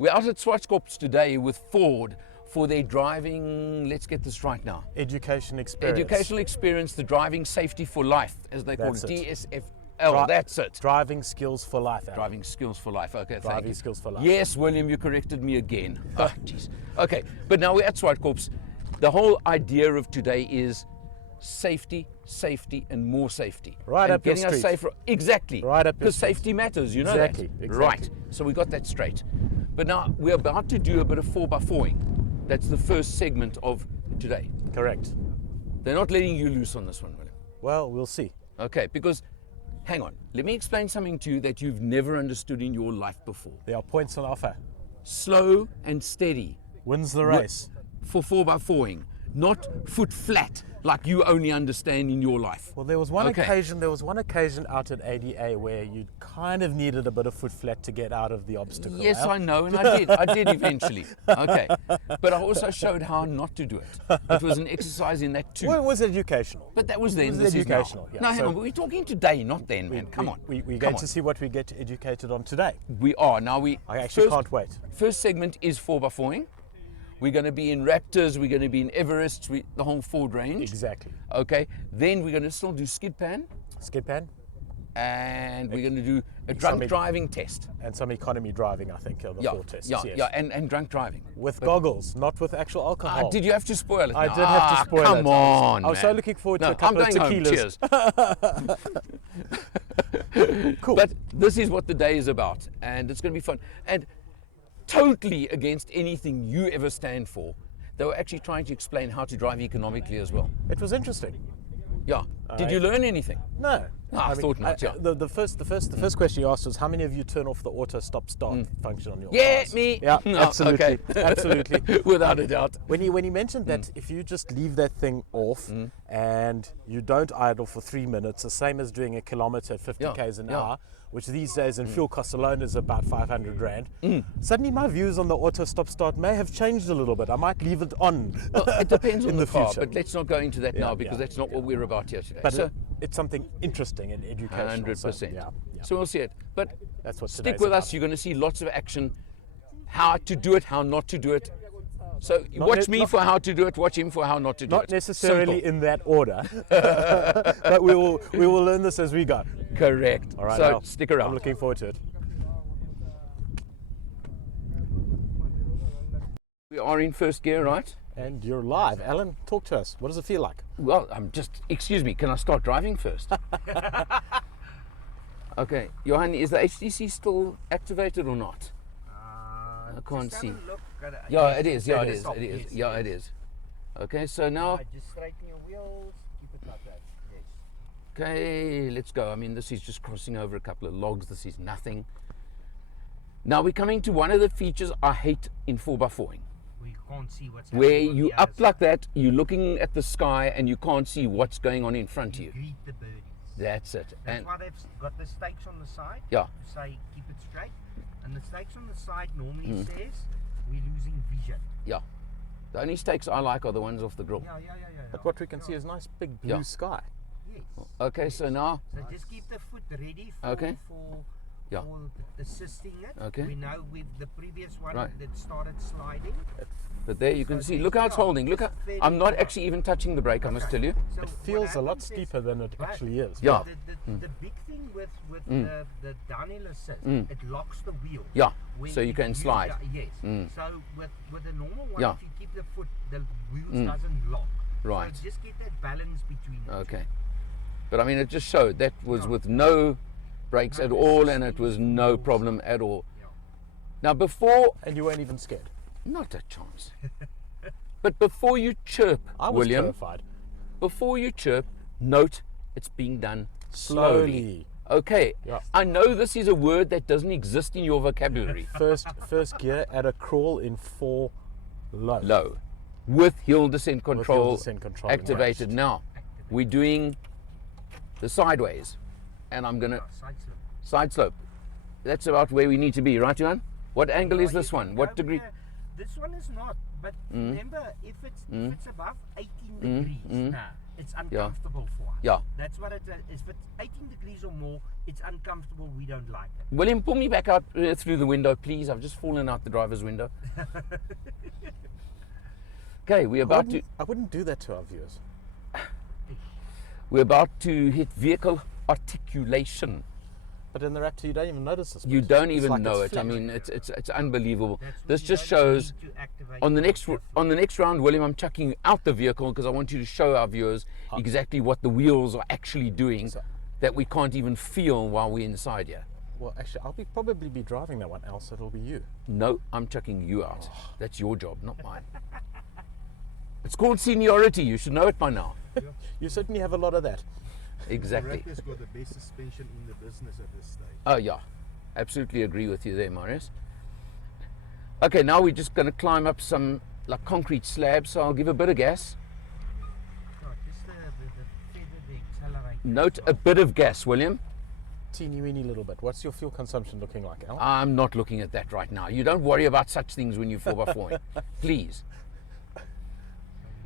We're out at Schwarzkopf today with Ford for their driving, let's get this right now. Education experience. Educational experience, the driving safety for life, as they call it, DSFL, that's it. Driving skills for life, Alan. Driving skills for life, okay, thank you. Driving skills for life. Yes, William, you corrected me again. Oh, jeez. Okay, but now we're at Schwarzkopf. The whole idea of today is safety, safety, and more safety. Right and up your getting us street. safer. Exactly. Right up your Because street. safety matters, you know Exactly, that. exactly. Right. So we got that straight. But now we're about to do a bit of 4x4ing. That's the first segment of today. Correct. They're not letting you loose on this one, William. Well, we'll see. Okay, because, hang on, let me explain something to you that you've never understood in your life before. There are points on offer. Slow and steady Wins the race. for 4x4ing, not foot flat like you only understand in your life. Well, there was one Okay. occasion out at ADA where you kind of needed a bit of foot flat to get out of the obstacle. Yes, Al. I know, and I did eventually. Okay, but I also showed how not to do it. It was an exercise in that too. Well, it was educational. But that was then. It was This is now. educational, yeah. No, hang So on. We're talking today, not then, man. Come on. We're Come going on. to see what we get educated on today. We are now. I actually can't wait. First segment is 4x4ing. We're going to be in Raptors. We're going to be in Everest. The whole Ford range. Exactly. Okay. Then we're going to still do skid pan, Skid pan and we're going to do a drunk driving test. and some economy driving, I think, are the Yeah, four tests. yeah, yes. yeah, and drunk driving. With goggles, not with actual alcohol. Did you have to spoil it? I now? did have to spoil it. Come on, I was so man. looking forward No, to a couple of I'm going tequilas. Home. Cheers. Cool. But this is what the day is about, and it's going to be fun. And totally against anything you ever stand for. They were actually trying to explain how to drive economically as well. It was interesting. Yeah. Did you learn anything? No. I thought not, yeah. The first question you asked was, how many of you turn off the auto stop start function on your Yeah, cars? me. Yeah, No, absolutely. okay. Absolutely. Without a doubt. When he mentioned that if you just leave that thing off and you don't idle for 3 minutes, the same as doing a kilometer at 50 Yeah, k's an yeah. hour, which these days in fuel costs alone is about 500 rand. Suddenly my views on the auto stop start may have changed a little bit. I might leave it on. Well, it depends in on the car, future. but let's not go into that now because yeah. that's not what we're about here today. But So, it's something interesting and educational. 100%. So, yeah. So we'll see it. But That's what stick today's with about. us. You're going to see lots of action, how to do it, how not to do it. So watch me for how to do it, watch him for how not to do it. Not necessarily Simple. in that order, but we will learn this as we go. Correct. All right, so Al, stick around. I'm looking forward to it. We are in first gear, right? And you're live. Alan, talk to us. What does it feel like? Well, excuse me, can I start driving first? Okay, Johan, is the HTC still activated or not? I can't see. Yeah, it is. Yeah, it is. It is. Yeah, it is. Okay, so now, Just straighten your wheels, keep it like that. Yes. okay, let's go. I mean, this is just crossing over a couple of logs. This is nothing. Now we're coming to one of the features I hate in 4x4ing. We can't see what's Where happening on you the up other like that, you're looking at the sky and you can't see what's going on in front of side. you. Greet the birdies. That's it. That's And why they've got the stakes on the side yeah, to say keep it straight. And the stakes on the side normally Mm. says we're losing vision. yeah. The only stakes I like are the ones off the grill. Yeah. But what we can see is nice big blue Yeah. sky. Yes. Okay, so now, So just keep the foot ready for, Okay. Yeah. for assisting it. Okay. We know with the previous one Right. that started sliding. but there you can see, look how it's holding. Look how, I'm not actually even touching the brake, I must tell you. So It what feels a lot happens is- steeper than it But actually is. Yeah. The big thing with the downhill assist, Mm. it locks the wheel. Yeah, When so you can slide. Yes. Mm. So with the normal one, Yeah. if you keep the foot, the wheels Mm. doesn't lock. Right. So just get that balance between the Okay. But I mean, it just showed that was with no brakes at all and it was no problem at all. Yeah. Now before, And you weren't even scared. not a chance. But before you chirp, I was William, terrified. before you chirp, note it's being done slowly. Okay, Yeah. I know this is a word that doesn't exist in your vocabulary. First gear at a crawl in 4 low. Low. With hill descent control, descent control activated. embraced. Now, we're doing the sideways. And I'm going to side slope. side slope. That's about where we need to be, right, Johan? What angle is Yeah, this you one? can What go degree? there. This one is not But remember, if it's above 18 degrees, nah, it's uncomfortable for us. Yeah. That's what it is. If it's 18 degrees or more, it's uncomfortable. We don't like it. William, pull me back out through the window, please. I've just fallen out the driver's window. Okay, we're about to. I wouldn't do that to our viewers. We're about to hit vehicle articulation. But in the Raptor, you don't even notice this. You bit. don't It's even like know it's it. I flat. mean, it's unbelievable. That's when This you just don't shows need to activate on the your next round, William. I'm chucking you out the vehicle because I want you to show our viewers exactly what the wheels are actually doing that we can't even feel while we're inside here. Well, actually, I'll probably be driving that one, else it'll be you. No, I'm chucking you out. That's your job, not mine. It's called seniority. You should know it by now. You certainly have a lot of that. Exactly. Raptor's got the best suspension in the business at this stage. Oh yeah, absolutely agree with you there, Marius. Okay, now we're just going to climb up some like concrete slabs. So I'll give a bit of gas. Just the feather, the accelerator. Note a bit of gas, William. Teeny weeny little bit. What's your fuel consumption looking like, Al? I'm not looking at that right now. You don't worry about such things when you're 4x4. Please. Left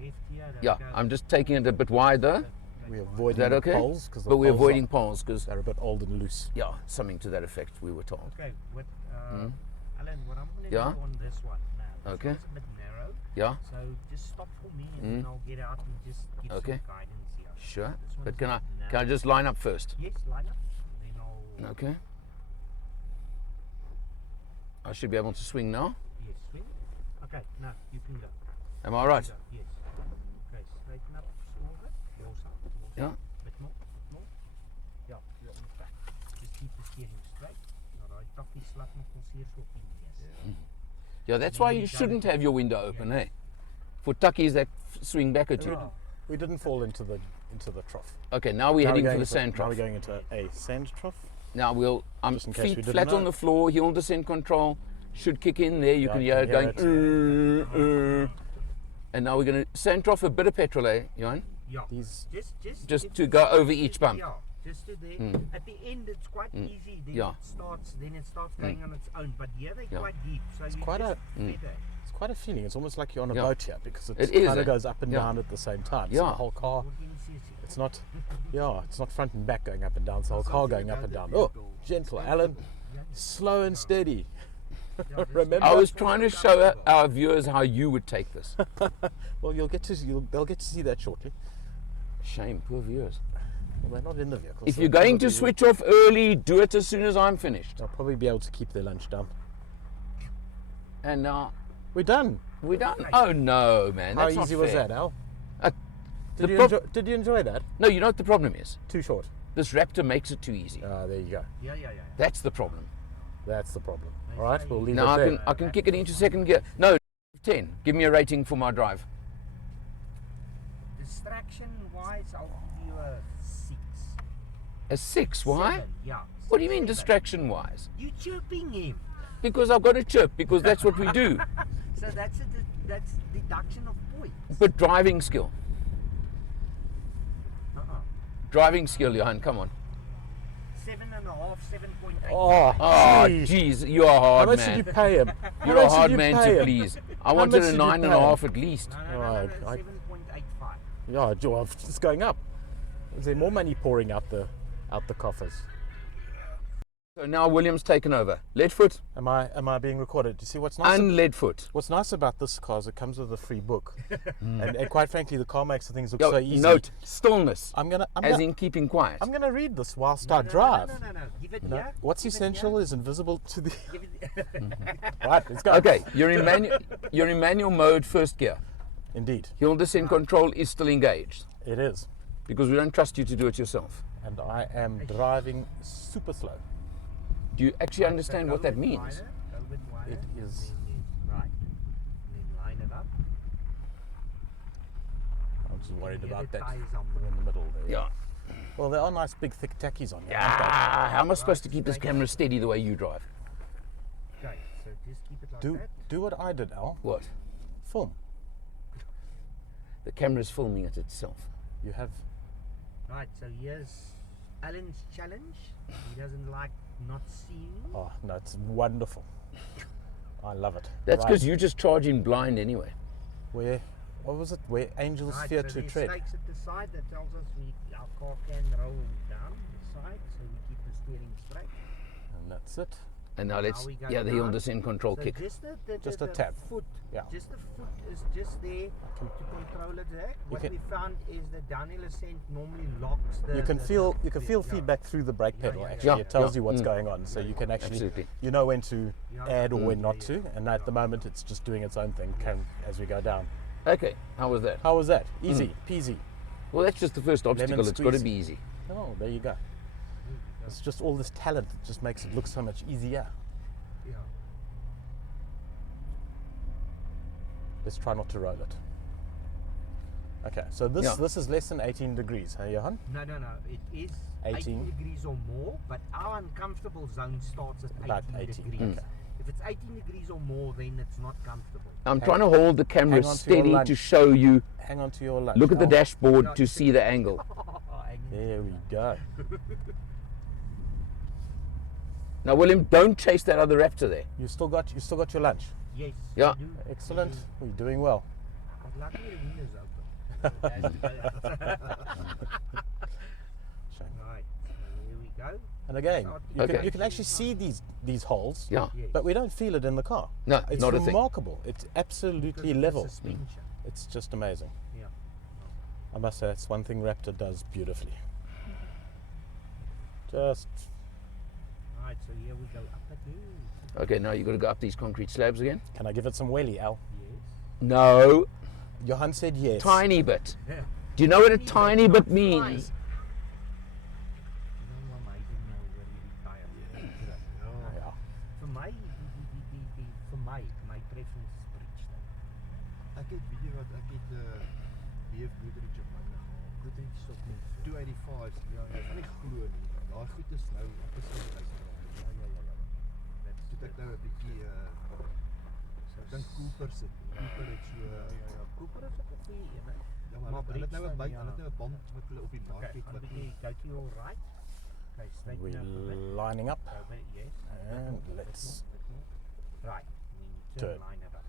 here, there Yeah, we go. I'm just taking it a bit wider. We're Is avoiding that the okay? poles because But we're avoiding poles because, they're a bit old and loose. yeah, something to that effect, we were told. Okay, what, Alan, what I'm going to Yeah? do on this one now. This Okay. one's a bit narrow, Yeah, so just stop for me and then I'll get out and just give Okay. some guidance here. sure. This one But is can a I bit can I narrow. just line up first? Yes, line up. Then I'll. Okay. I should be able to swing now. Yes, swing. Okay, now you can go. Am I right? Go, yes. Okay, straighten up small bit. Your side. Yeah. Bit more, bit more. Ja, you're on track. Just keep the steering straight. Nou, daai takkie slag nog wel seer so op die neus. Yeah, that's why you shouldn't have your window open, eh? For tuckies that swing back at you. We didn't fall into the trough. Okay, now we're Now heading for going the into- sand Now trough. we're going into a sand trough. Now I'm Just in case we feet didn't flat know. on the floor, heel descent control should kick in there. You Yeah, can I hear it can going. hear And now we're going to sand trough a bit of petrol, eh, Johan? Ja. These Just to go over each bump. Yeah, just to there. At the end, it's quite easy. Then Yeah. it starts going on its own. But here they're Yeah. quite deep, so you quite just a- feather. It's quite a feeling. It's almost like you're on a Yeah. boat here because It it is, kind eh? of goes up and Yeah. down at the same time. So Yeah. the whole car, What can you see? it's not, it's not front and back going up and down. It's the whole car going up and down. Oh, gentle, Alan, slow and steady. Remember? I was trying to show our viewers how you would take this. Well, they'll get to see that shortly. Shame, poor viewers. Well, they're not in the vehicle. If so you're going to probably- switch off early, do it as soon as I'm finished. they'll probably be able to keep their lunch down. And now We're done. we're done. Oh no, man, How that's not easy was fair. that, Al? Uh, Did the you, prob- did you enjoy that? No, you know what the problem is? Too short. This Raptor makes it too easy. There you go. Yeah. That's the problem. That's the problem. All right, we'll leave Now it there. I can kick it into second gear. No, 10. Give me a rating for my drive. Distraction-wise, I'll give you a 6. A 6. Why? 7, yeah. What do you mean 7. distraction-wise? You chirping him. Because I've got to chirp, because that's what we do. So that's deduction of points. But driving skill. Uh-uh. Driving skill, Johan, come on. 7.5, 7.8. Oh, Oh, geez. jeez, you're a How hard much man. did you pay him? How You're a much did hard you man pay to him? please. I How wanted much a did you 9.5 pay at least. No, Right, 7.85. Yeah, Joe, it's going up. Is there more money pouring out the coffers? So now William's taken over. Leadfoot, Am I being recorded? Do you see what's nice? Leadfoot. What's nice about this car is it comes with a free book, and quite frankly, the car makes the things look Yo, so easy. note, stillness, I'm as gonna in keeping quiet. I'm gonna read this whilst I No, drive. No. Give it You know, here. what's Give it essential here. is invisible to the. Give it Right, let's go. Okay, you're in manual mode, first gear. Indeed, Hill descent control is still engaged it is, because we don't trust you to do it yourself. and I am driving super slow. Do you actually understand what Go that a bit means? wider, go a bit wider, It is- and then- right. And then line it up. I'm just worried The about other that tires are in the middle there. Yeah. Well, there are nice big thick tackies on here. Yeah. How am I supposed to keep this camera steady the way you drive? Okay, so just keep it like Do that. do what I did, Al. What? Film. The camera's filming it itself. You have. Right, so here's Alan's challenge. He doesn't like not seeing. Oh no, it's wonderful. I love it. That's Right. because you just charge in blind anyway. Where, what was it? Where angels Right, fear so to there's tread. stakes at the side that tells us our car can roll down the side, so we keep the steering straight. And that's it. And now let's, we go yeah, the heel down. descent control So kick. Just a the tap. foot, Yeah. just the foot is just there to control it. What can- we found is the downhill ascent normally locks the. You can feel yeah. feedback through the brake pedal. yeah, Actually, yeah. it tells Yeah. you what's going on, so you can actually Absolutely. you know when to Yeah. add or when not to. And at the moment, it's just doing its own thing as we go down. Okay, how was that? How was that? Easy peasy. Well, that's just the first obstacle. It's got to squeezy. be easy. Oh, there you go. It's just all this talent that just makes it look so much easier. Yeah. Let's try not to roll it. Okay, so this Yeah. this is less than 18 degrees, huh, Johan? No. It is 18. 18 degrees or more, but our uncomfortable zone starts at About 18 18, degrees. okay. If it's 18 degrees or more, then it's not comfortable. I'm trying to hold the camera hang on to your steady lunch. to show you. Hang on to your lunch. Look at the Al. dashboard to see the angle. There we go. Now, William, don't chase that other Raptor there. You still got your lunch. Yes. Yeah. we do. Excellent. We do. You're doing well. But luckily the windows open. Shame. Right. So here we go. And again, Okay. you can actually see these holes, Yeah. Yes. but we don't feel it in the car. No, It's not a thing. remarkable. It's absolutely Because of the level. suspension. It's just amazing. Yeah. I must say, that's one thing Raptor does beautifully. Just Right. So here we go up again. Okay, now you've got to go up these concrete slabs again. can I give it some welly, Al? Yes. No, Johan said yes. tiny bit. Yeah. Do you know what a tiny bit means? Ja. For my preference is Bridgestone. Ek het weet jy wat ek het BF Goodrich op myne gehad. Goodrich is ook nie. 285. Ja, ek kan nie glo nie. Daai goed is nou op 'n Dit ek nou 'n bietjie ek dink Cooper se. Cooper het so Cooper is ook 'n goeie een, hè. ja, maar hulle het nou 'n byt, hulle het nou 'n band wat hulle op die mark Okay, het gaan wat bietjie go to your right. Okay, straight We're now a bit. lining up, Go a bit, yes. and let's Right. Then Turn. turn line it up.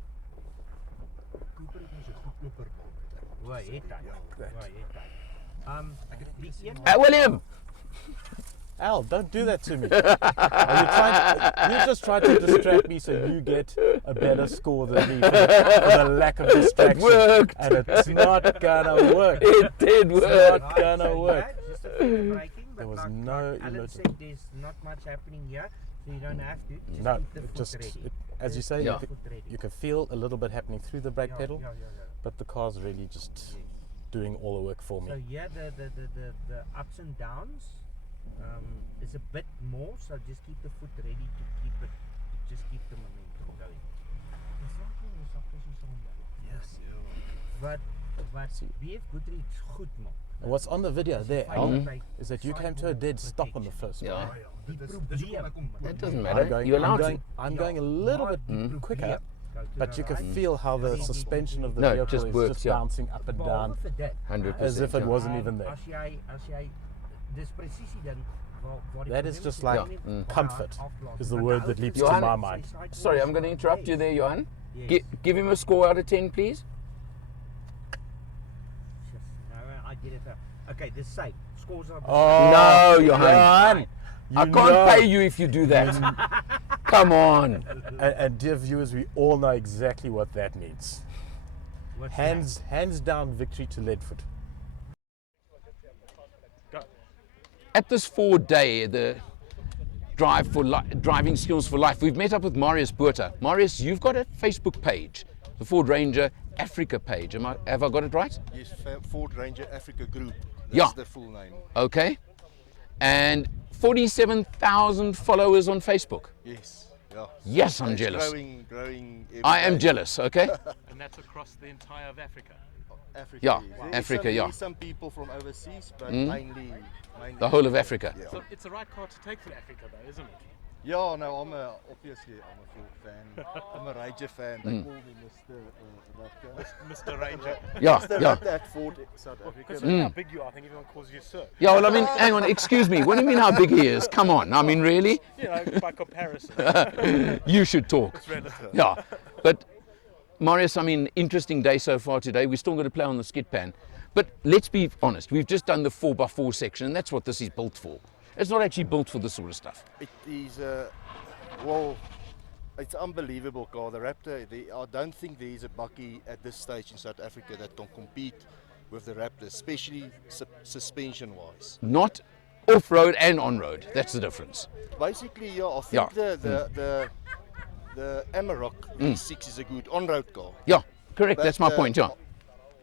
Cooper het ons 'n goedkoper band. Waar het hy? that. Waar het hy? Die een William! Al, don't do that to me. You just tried to distract me so you get a better score than me for the lack of distraction. worked. And it's not gonna work. It did It's work. not gonna work. Just a bit braking, but There was like no Alan emergency. said, there's not much happening here, so you don't have to. Just No, keep the foot just ready. as you say, Yeah. you can feel a little bit happening through the brake Yeah, pedal, yeah. but the car's really just doing all the work for So me. yeah, the ups and downs is a bit more. So just keep the foot ready to keep the momentum going. Yes. Ja. But BF Goodrich goed man. And what's on the video there, Al, Mhm. is that you came to a dead stop on the first one. Yeah. Die Dis hoekom ek hom It doesn't I'm matter. going, You're I'm allowed going, to. I'm going a little bit quicker, but you can feel how the suspension of the No, it vehicle just is works, just yeah. bouncing up and down Behalwe vir dit. 100%. as if it yeah. wasn't even there. As jy dis presisie dan waar die That is probleem just is, like jy net comfort aflaat. is the Maar word ou that leaps is to Johan, my sy mind. side Sorry, I'm was going to interrupt you yes. there, Johan. Yes. Give him a score out of 10, please. No, I get it. Okay, the same. Scores are the Oh, No, Johan. You I can't know. pay you if you do that. Come on. And dear viewers, we all know exactly what that means. What's Hands down victory to Leadfoot. At this 4-day, the driving skills for life, we've met up with Marius Buerta. Marius, you've got a Facebook page, the Ford Ranger Africa page. Have I got it right? Yes, Ford Ranger Africa Group. That's Yeah. the full name. Okay. And 47,000 followers on Facebook. Yes. Yeah. Yes, I'm It's jealous. Growing every I am day. jealous, okay? And that's across the entire of Africa. Africa. Yeah, yes. There is Africa, some, yeah. there is some people from overseas, but mainly The whole of Africa. Yeah. So it's the right car to take to Africa, though, isn't it? Yeah, no, obviously I'm a Ford fan. I'm a Ranger fan. They call me Mr. Raptor. Mr. Ranger. Yeah, Mr. yeah. Raptor at Ford South Africa. Considering how big you are, I think everyone calls you sir. Yeah, well, I mean, hang on, excuse me. What do you mean how big he is? Come on. I mean, really? You know, by comparison. You should talk. It's relative. Yeah. But Marius, I mean, interesting day so far today. We're still going to play on the skid pan. But let's be honest, we've just done the 4x4 section, and that's what this is built for. It's not actually built for this sort of stuff. It is, well, it's an unbelievable car. The Raptor, I don't think there is a bakkie at this stage in South Africa that can compete with the Raptor, especially suspension-wise. Not off-road and on-road. That's the difference. Basically, yeah, I think the Amarok V6 is a good on-road car. Yeah, correct. But, That's my point, yeah.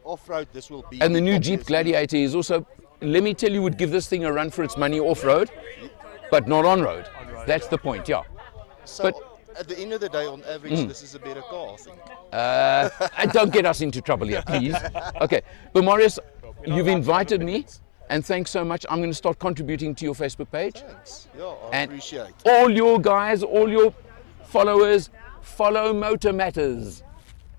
Off-road, this will be... And the new Jeep obviously- Gladiator is also, let me tell you, would give this thing a run for its money off-road, but not on-road. That's the point, yeah. So, but- at the end of the day, on average, this is a better car, I think. And don't get us into trouble here, please. Okay, but Marius, you've invited me, and thanks so much. I'm going to start contributing to your Facebook page. Thanks. Yeah, I And appreciate it. all your guys, all your followers, follow Motor Matters.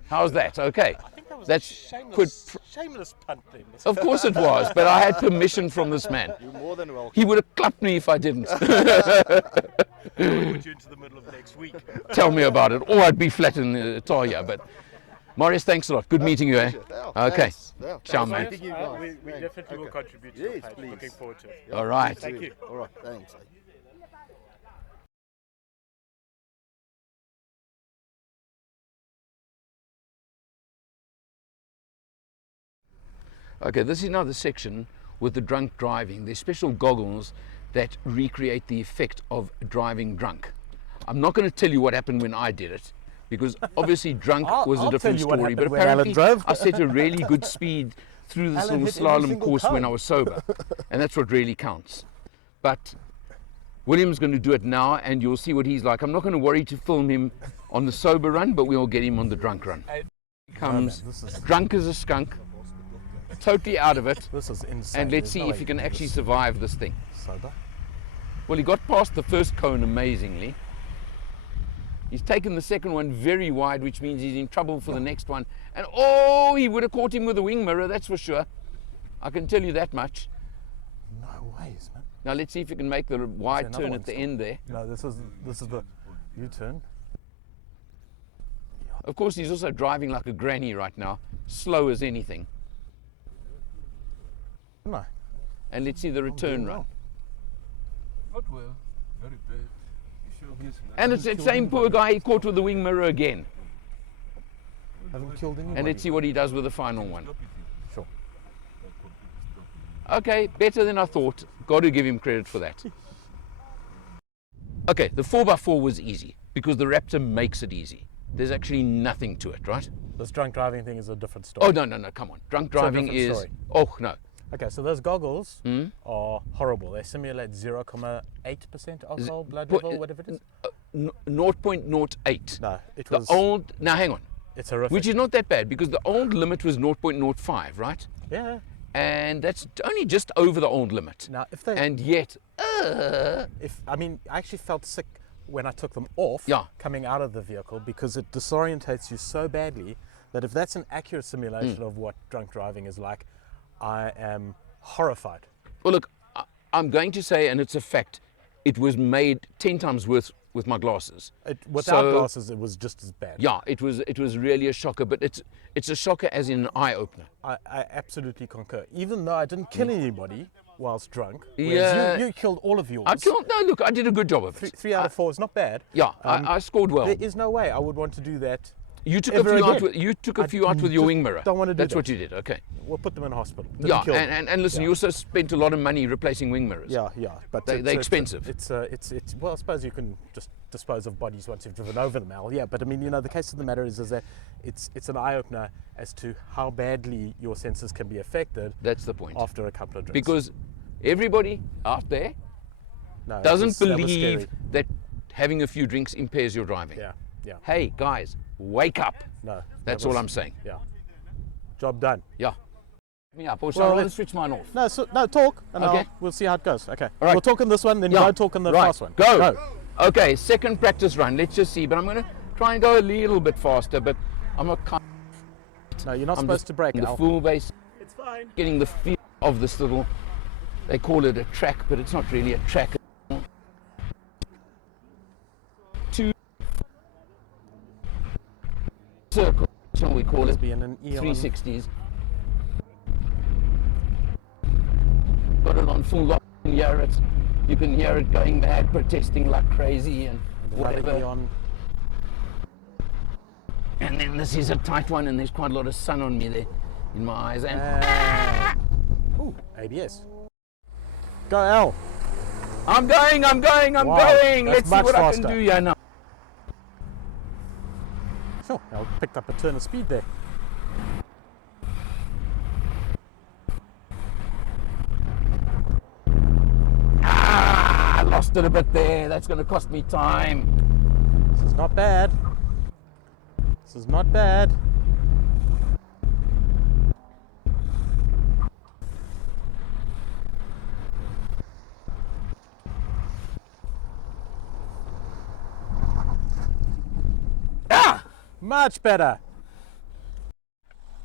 How's that? Okay. I think that was That's a could shameless punt then. Of course it was, but I had permission from this man. You're more than welcome. He would have clapped me if I didn't. Put you into the middle of next week. Tell me about it, or I'd be flat in the tire. But Marius, thanks a lot. Good meeting you, eh? Yeah, Okay. thanks. Yeah, Ciao, thanks. man. Thank you, guys. We Thanks. definitely will Okay. contribute to your Yes, page. please. Looking forward to it. Yeah, All right. Thank you. All right, thanks. Okay, this is now the section with the drunk driving. There's special goggles that recreate the effect of driving drunk. I'm not going to tell you what happened when I did it, because obviously drunk was a I'll different tell you what story. But happened when Alan apparently drove. I set a really good speed through this Alan little hit every slalom single course when cone. I was sober, and that's what really counts. But William's going to do it now, and you'll see what he's like. I'm not going to worry to film him on the sober run, but we'll get him on the drunk run. Comes this is- drunk as a skunk, totally out of it. This is insane. And let's There's see no if way he can do actually this survive this thing. sober. Well, he got past the first cone amazingly. He's taken the second one very wide, which means he's in trouble for the next one. And oh, he would have caught him with a wing mirror, that's for sure. I can tell you that much. No ways, man. Now let's see if he can make the wide another turn one at the still. end there. No, this is the U-turn. Of course, he's also driving like a granny right now, slow as anything. No. And let's see the return run. Not well, very bad. You sure he's And it's that same poor guy he caught with the wing mirror again. Haven't killed anybody. And let's see what he does with the final one. Sure. Okay, better than I thought. Got to give him credit for that. Okay, the 4x4 was easy because the Raptor makes it easy. There's actually nothing to it, right? This drunk driving thing is a different story. Oh, no, come on. Drunk driving different is... story. Oh, no. Okay, so those goggles Hmm? are horrible. They simulate 0.8% alcohol, blood po- level, whatever it is. 0.08. No, it The was. old... Now, hang on. It's horrific. Which is not that bad because the old limit was 0.05, right? Yeah. And that's only just over the old limit. Now, if they, And yet... I actually felt sick when I took them off, Yeah. coming out of the vehicle, because it disorientates you so badly that if that's an accurate simulation of what drunk driving is like, I am horrified. Well, look, I'm going to say, and it's a fact, it was made 10 times worse with my glasses. Without So- glasses, it was just as bad. Yeah, it was really a shocker, but it's a shocker as in an eye-opener. I absolutely concur. Even though I didn't kill anybody whilst drunk, whereas Yeah. you killed all of yours. No, look, I did a good job of it. Three out of 4 is not bad. Yeah, I scored well. There is no way I would want to do that. You took ever a few out. again. You took a I few out with your just wing mirror. don't wanna do That's that. what you did. Okay. We'll put them in hospital. Didn't Yeah, kill them. and listen, Yeah. you also spent a lot of money replacing wing mirrors. Yeah, but They're expensive. It's well, I suppose you can just dispose of bodies once you've driven over them, Al. Yeah, but I mean, the case of the matter is that it's an eye opener as to how badly your senses can be affected That's the point. after a couple of drinks. Because everybody out there No, doesn't that was believe scary. that having a few drinks impairs your driving. Yeah. Hey, guys, wake up. No. That's that all was- I'm saying. Yeah. Job done. Yeah. Me up. Or Well, shall I let's- switch mine off? No, talk, and Okay. we'll see how it goes. Okay. All right. We'll talk in this one, then Yeah. you talk in the Right. last one. Go. Okay, second practice run. Let's just see. But I'm going to try and go a little bit faster, but I'm not kind No, you're not I'm supposed just to break, in the Al. full base, It's fine. getting the feel of this little, they call it a track, but it's not really a track. Two circles, which shall we call it? Be in an Eon. 360s. Got it on full lock. You can hear it going mad, protesting like crazy and Another whatever. Eon. And then this is a tight one, and there's quite a lot of sun on me there in my eyes. And Ooh, ABS. Go L. I'm going. Wow, Let's that's see much what I faster. can do here now. Oh, L picked up a turn of speed there. I lost it a bit there. That's going to cost me time. This is not bad. This is not bad. Ah! Much better.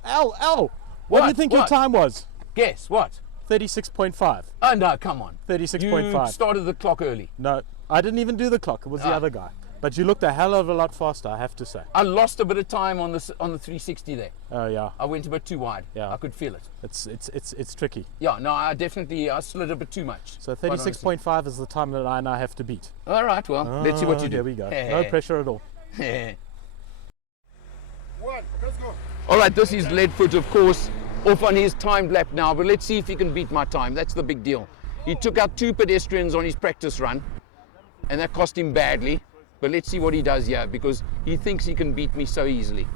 L. What do you What? think your What? time was? Guess what? 36.5. Oh no, come on. 36.5. You started the clock early. No, I didn't even do the clock. It was the Ah. other guy. But you looked a hell of a lot faster, I have to say. I lost a bit of time on the 360 there. Oh yeah, I went a bit too wide. Yeah. I could feel it. it's tricky. Yeah, no, I slid a bit too much. So quite honestly. 36.5 is the time that I now have to beat. All right, well, let's see what you do. There we go. No pressure at all. One, let's go. All right, this is Leadfoot, of course, off on his timed lap now, but let's see if he can beat my time. That's the big deal. He took out 2 pedestrians on his practice run, and that cost him badly. But let's see what he does here, because he thinks he can beat me so easily.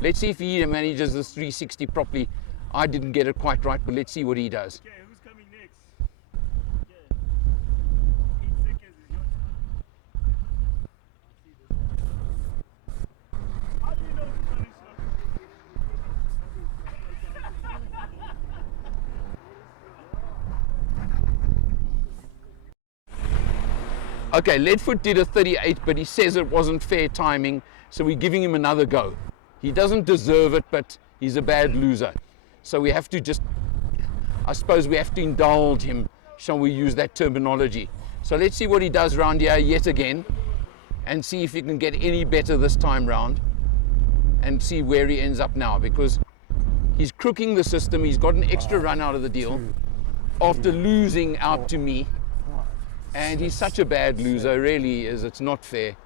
Let's see if he manages this 360 properly. I didn't get it quite right, but let's see what he does. Okay, who's coming next? Okay. 8 seconds is your time. How do you know which one is Okay, Leadfoot did a 38, but he says it wasn't fair timing, so we're giving him another go. He doesn't deserve it, but he's a bad loser. So we have to just, I suppose we have to indulge him, shall we use that terminology. So let's see what he does round here yet again, and see if he can get any better this time round, and see where he ends up now, because he's crooking the system. He's got an extra run out of the deal after losing out to me. And he's such a bad loser, really is. It's not fair.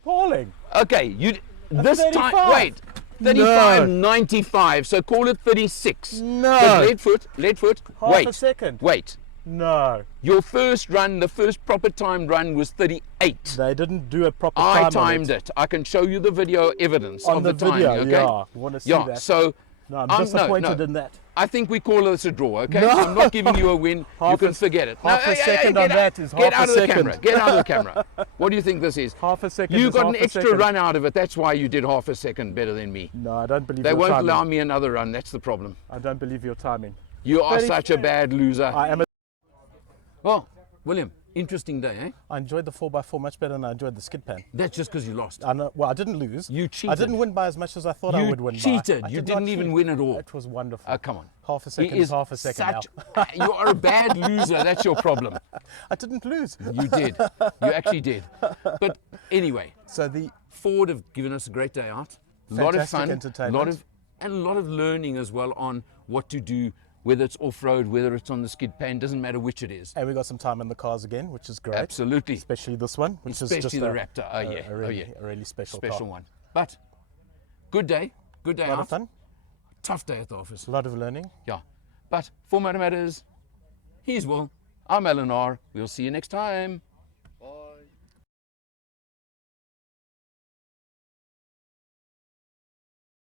Appalling. Okay, this time, 35. wait, 35, No. 95, so call it 36. No. But Leadfoot, Half wait, a second. wait. No. Your first run, the first proper timed run was 38. They didn't do a proper time I on timed it. I can show you the video evidence On of the the timing, video, okay? yeah. We want to see Yeah, that. so No, I'm no, disappointed no. in that. I think we call this a draw, okay? No. I'm not giving you a win. You Half can a- forget it. half a second get on out- that is Get half out a of the second. camera. Get out of the camera. What do you think this is? Half a second You is got half an a extra second. run out of it. That's why you did half a second better than me. No, I don't believe They your won't timing. allow me another run. That's the problem. I don't believe your timing. You are 30 such a bad loser. I am. Well, William, interesting day, eh? I enjoyed the 4x4 much better than I enjoyed the skid pan. That's just because you lost. I know, well, I didn't lose. You I cheated. didn't win by as much as I thought I You would win cheated. by. I You did not didn't even cheat. win at all. It was wonderful. Come on. Half a He second is half a second such, now. You are a bad loser. That's your problem. I didn't lose. You did. You actually did. But anyway, So the Ford have given us a great day out. A lot of Fantastic fun, entertainment. and a lot of learning as well on what to do, whether it's off-road, whether it's on the skid pan, doesn't matter which it is. and we got some time in the cars again, which is great. Absolutely. Especially this one, which is Especially just the a, Raptor. Oh, yeah. a really, Oh, yeah. a really special Special car. one. But good day A lot out. of fun, Tough day at the office. a lot of learning. Yeah. But for Matters, he's Will. I'm Eleanor. We'll see you next time.